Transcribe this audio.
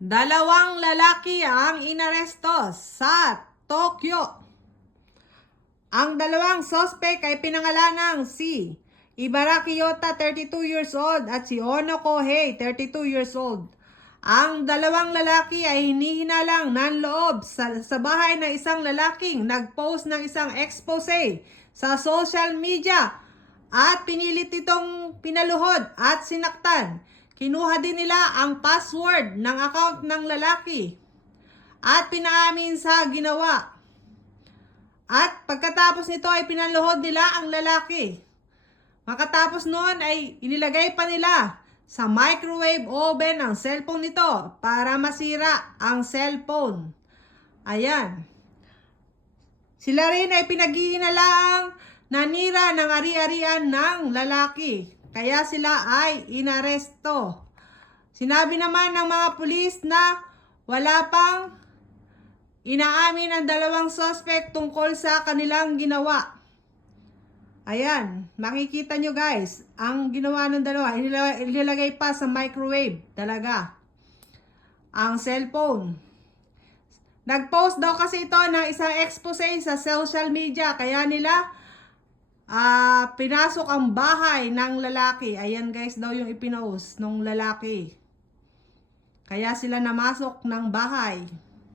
Dalawang lalaki ang inaresto sa Tokyo. Ang dalawang suspect ay pinangalanang si Ibaraki Yota, 32 years old, at si Ono Kohei, 32 years old. Ang dalawang lalaki ay hinihinalang nanloob sa bahay ng isang lalaking nag-post ng isang expose sa social media at pinilit itong pinaluhod at sinaktan. Kinuha din nila ang password ng account ng lalaki at pinaamin sa ginawa. At pagkatapos nito ay pinaluhod nila ang lalaki. Makatapos noon ay inilagay pa nila sa microwave oven ang cellphone nito para masira ang cellphone. Ayan. Sila rin ay pinag-iinalaang nanira ng ari-arian ng lalaki. Kaya sila ay inaresto. Sinabi naman ng mga pulis na wala pang inaamin ang dalawang suspect tungkol sa kanilang ginawa. Ayan, makikita nyo guys, ang ginawa ng dalawa, inilagay pa sa microwave talaga ang cellphone. Nag-post daw kasi ito ng isang expose sa social media, kaya nila pinasok ang bahay ng lalaki. Ayan guys daw yung ipinost ng lalaki. Kaya sila namasok ng bahay.